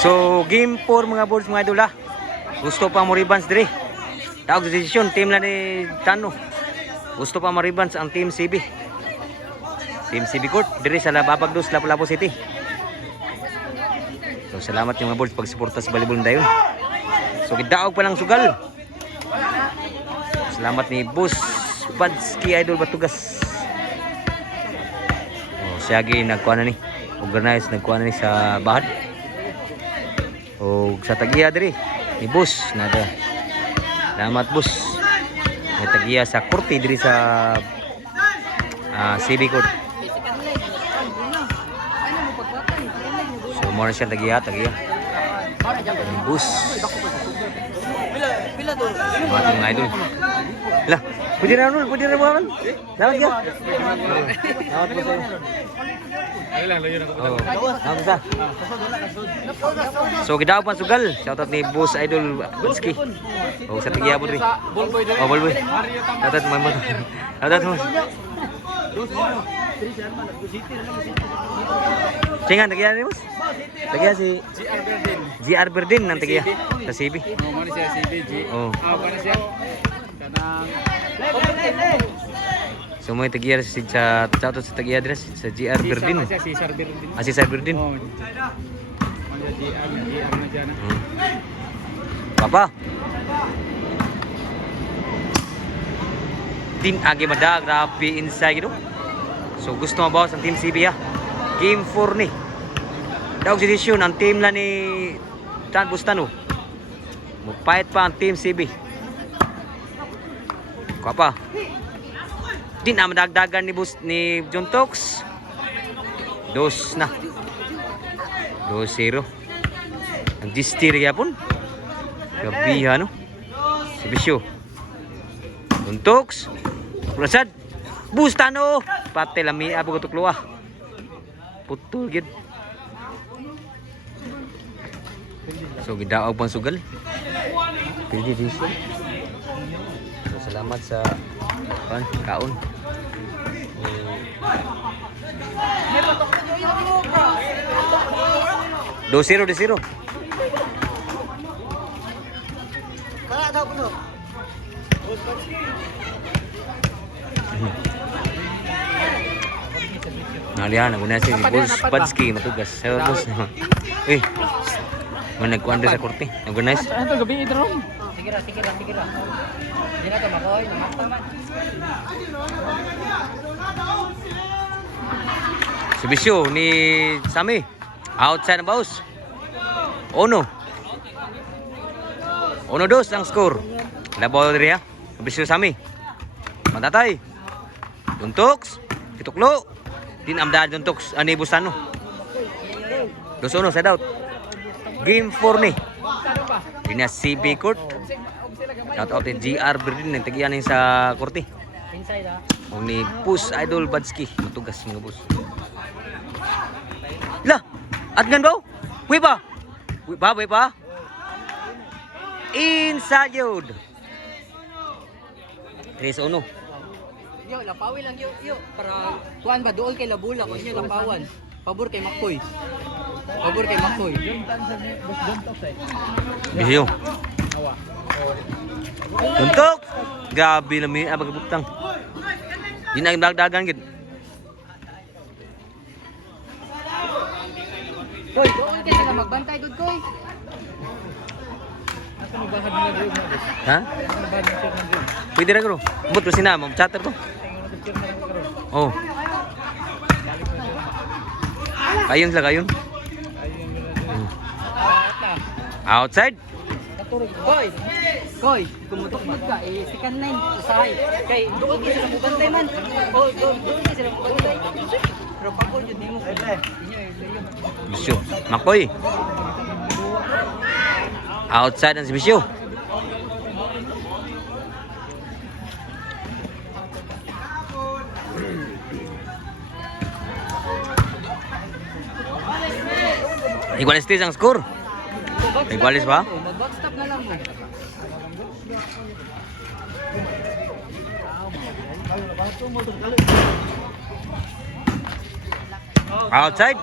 So game 4 mga boards mga idol ha. Gusto pa mo ribbons dire. Tawag sa desisyon team lang ni Tano. Gusto pa mo ribbons ang team CB. Team CB Court dire sa Lababag dos Lapu-Lapu City. So salamat yung mga boards pagsuporta sa volleyball dayon. So gidaog pa lang sugal. Salamat ni Boss Badski Idol Batugas. Oh, siya gi nagkuha na ni. Organize nagkuha na ni sa bahad. O sa tagiya diri ni Boss nada. Salamat Boss. May tagiya sa kurti diri sa CB Court. So mo na siya tagiya. Ni Boss. Salamat mga idol. Lah, pwede na Nul, pwede na mo man. Salamat ka. Salamat po sa'yo. Ay lang, layo na ko. Salamat sa. So, gidaw pa sugal. Shoutout ni Boss Idol Badski. O, sa tagiya po rin. O, Bolboy. Shoutout mo. Shoutout mo. Singan, tagiya ni Boss? Tagiya si GR Berdin ng tagiya sa CB. Mo ni siya CB G. Oh. Pa na siya. Kanang So mo tagiya sa shoutout sa tagiya dira sa GR Berdin. si Sir Berdin. Si Sir Berdin. Oh. Ano GR na diyan. Papa. Team agi madag rapi inside gitu. So gusto mo bawas ang team CB ha. Game 4 ni. Daog si desisyon ang team lang ni Tan Bustano. Mupait pa ang team CB. Papa. Di na madagdagan ni John Tox. 2 na. 2-0. Ang distiria pun. Gabiha no. Si Bisyo. John Tox. Prasad. Bustano. Pati lami abo ko tukluwa. Putol gid. So gidaog pang sugal. Pwede diso. So, salamat sa kaon. 2-0. Kaya daw puno. Nalihan ako na si Boss Badski matugas. Sa boss. Eh. Man nagkuan sa korte. Organize. Ano gabi ito ron? Sige ra. Hindi na ka makoy, namata man. Si Bisyo ni Sami. Outside ng boss. Ono 2 ang score. Labaw diri ha. Bisyo Sami. Matatay. Tuntoks. Tituklo. Dinamdaan Tuntoks ani Bustano. 2-1 sa doubt. Game 4 ni. Dina CB Court. Shout out ni GR Berdin ng tagiyan sa korte. Inside ha. O ni Boss Idol Badski. Matugas mga boss. Lah, at gan ba? Uy pa. Inside yun. 3-1. Yo, lapawi lang yo para kuan ba duol kay Labula ko niya lapawan. Pabor kay Makoy. Bisyo. Tuntok. Gabi na may abag-butang. Di na dagdagan gid. Koy, duol kay sila magbantay gud koy. Ha? Pwede na ko. But ko sina, mag-chatter to. Oh. Kayon sila, kayon. Outside. Koy, kumutok mo ka sikan 9 usahay. Kay duol kay sila magbantay man. Koy, duol kay sila magbantay. Pero pagod yun mo pwede. Bisyo. Makoy. Outside ang si Bisyo. Igualistis ang score. Igualis ba? Mag-backstop na lang mo. Outside.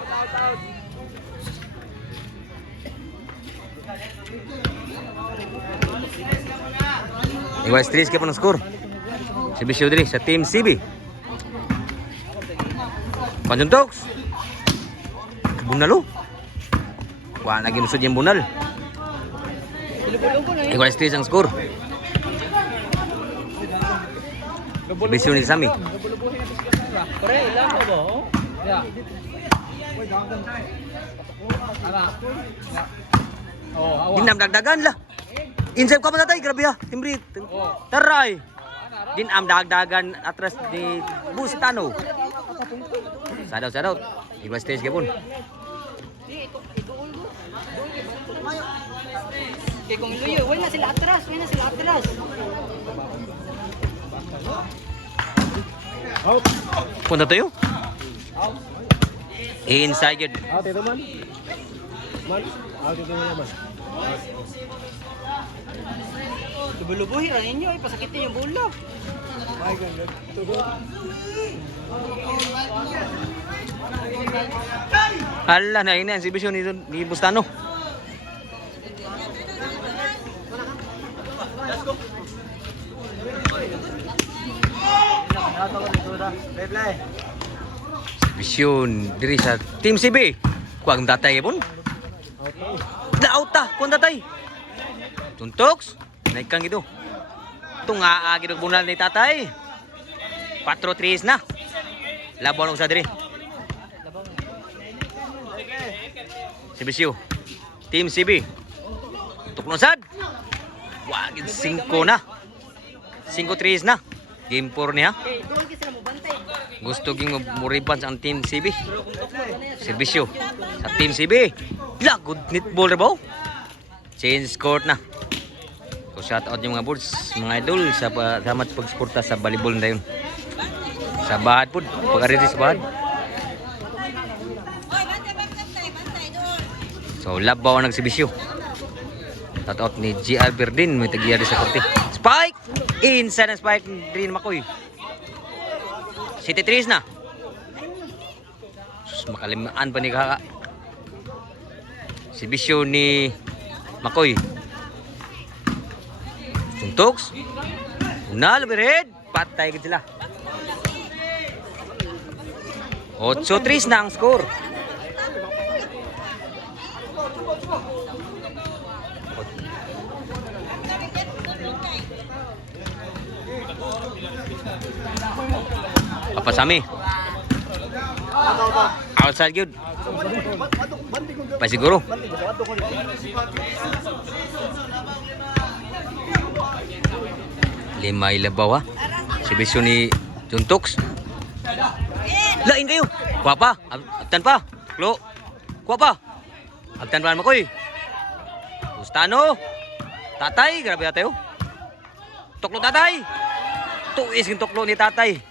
Igual 3 kaya po ng score. Si Bisyo diri sa Team CB. Panjuntoks. Bunalo. Wala na gilusod yung bunal. Igual 3 ang score. Si Bisyo ni Sammy. Pare, ilan mo ba? Yeah. Oh, Dinam dagdagan lah. Inside ka pa tatay, grabe ha. Timbrit. Taray. Dinam dagdagan atras di Bustano. Sadaw. Igual 3 kaya po. Kaya kung iluyo, wala na sila atras. Punta tayo. Inside yun. out itu man. Man, out itu man. Lubulubuhin rin ninyo, ipasakitin yung bola. Hala na ina si Bisyo ni Bustano. Bisyo diri sa Team CB. Kuwag ang tatay pun. Daot ta, kuwag tatay. Tuntoks, naikang gitu. Tunga gitu bunal ni tatay. 4-3 na. Labaw lang sa diri. Si Bisyo. Team CB. Tuklong sad. Wagid 5 na. 5-3 na. Game 4 niya. Okay, doon kasi sila mo bantay. Gusto ging muriban sa Team CB. Servisyo sa Team CB. La, good netball raw. Change court na. So shout out yung mga boards, mga idol sa salamat pagsuporta sa volleyball na yun. Sa bahad po, pag-ariti sa bahad. So labaw ang nagsibisyo. Shout out ni GR Berdin, may tagiya sa korte. Spike! Inside ang spike din Makoy. City 3 na. Sus, makalimaan pa ni Kaka. Si Bisyo ni Makoy. Tuntoks. Unal, bered. Patay ka sila. 8-3 na ang score. Papasami. Outside good. Pa siguro. Lima ilabaw ha. Si Bisyo ni Juntox. Lain kayo. Kuha pa. Abtan pa. Tuklo. Kuha pa. Abtan pa naman ko eh. Bustano. Tatay. Grabe tayo. Tuklo tatay. Tuis yung tuklo ni tatay.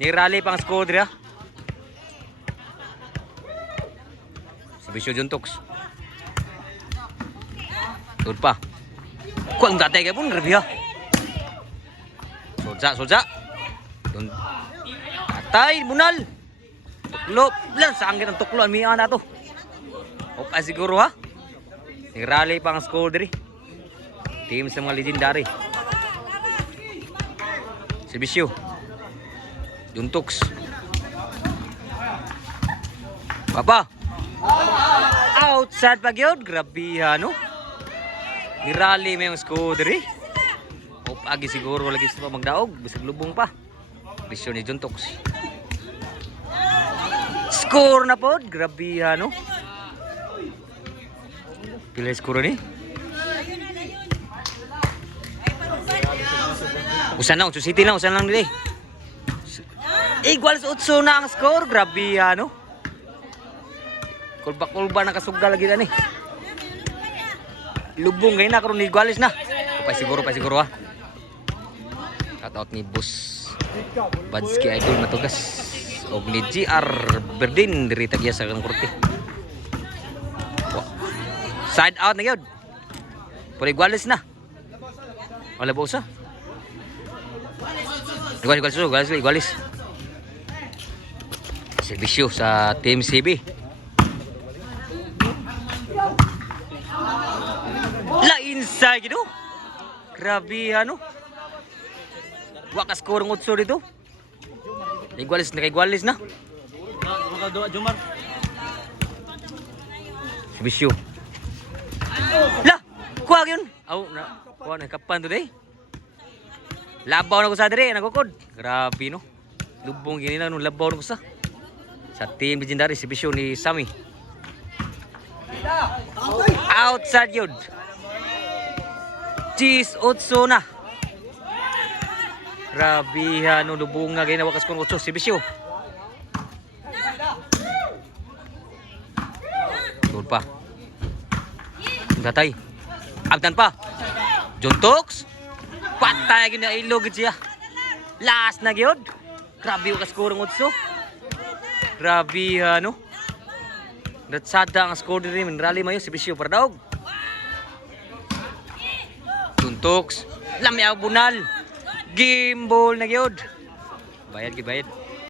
Ni-rally pang score dira. Si Bisyo Juntox. Tuod pa. Kuang tatay kaya pun grabe ha. Solja. Tatay, bunal. Tuklo. Lan, saan ang tuklo? Ang miya na to. Opa siguro ha. Ni-rally pang score diri. Team sa mga legendary. Si Bisyo Juntox. Papa. Outside pag yun. Grabe ha no. Nirally may yung score diri. O pagi siguro lagi sa magdaog. Bisag lubong pa. Bisyo ni Juntox. Score na po. Grabe ha no. Pila score ni? Usan lang. City lang. Usan lang nila eh. Igual sa 8 na ang score. Grabe ha no. Kulba-kulba na kasuga lagi na ni. Lubong ngayon na karon ni igualis na. Pa siguro ha. Shout out ni Boss Badski Idol matugas. Og ni GR Berdin diri tagya sa kang korte. Side out na gyud. Puro igualis na. Wala ba usa? Igualis. Servisyo sa Team CB. Unsay gido? Grabe ano. Wa ka score ng 8 dito. Igualis na kay igualis na. Mga doa Jumar. Bisyo. La, kuha yun. Aw, na kuha na kapan today. Labaw na ko sa dire, nagukod. Grabe no. Lubong gini na no, labaw na ko sa. Sa team legendary si Bisyo ni Sammy. Outside yun. Cheese otso na. Grabe no, lubong nga gini wakas kong otso si Bisyo. Doon pa. Datay. Agdan pa. Juntox. Patay gyud na ilog gid siya. Last na gyud. Grabe ka score ng utso. Grabe ano. Natsada ang score diri min rally mayo si Bisyo para daog. Juntox. Lamyaw bunal. Game ball na gyud. Bayad gid bayad.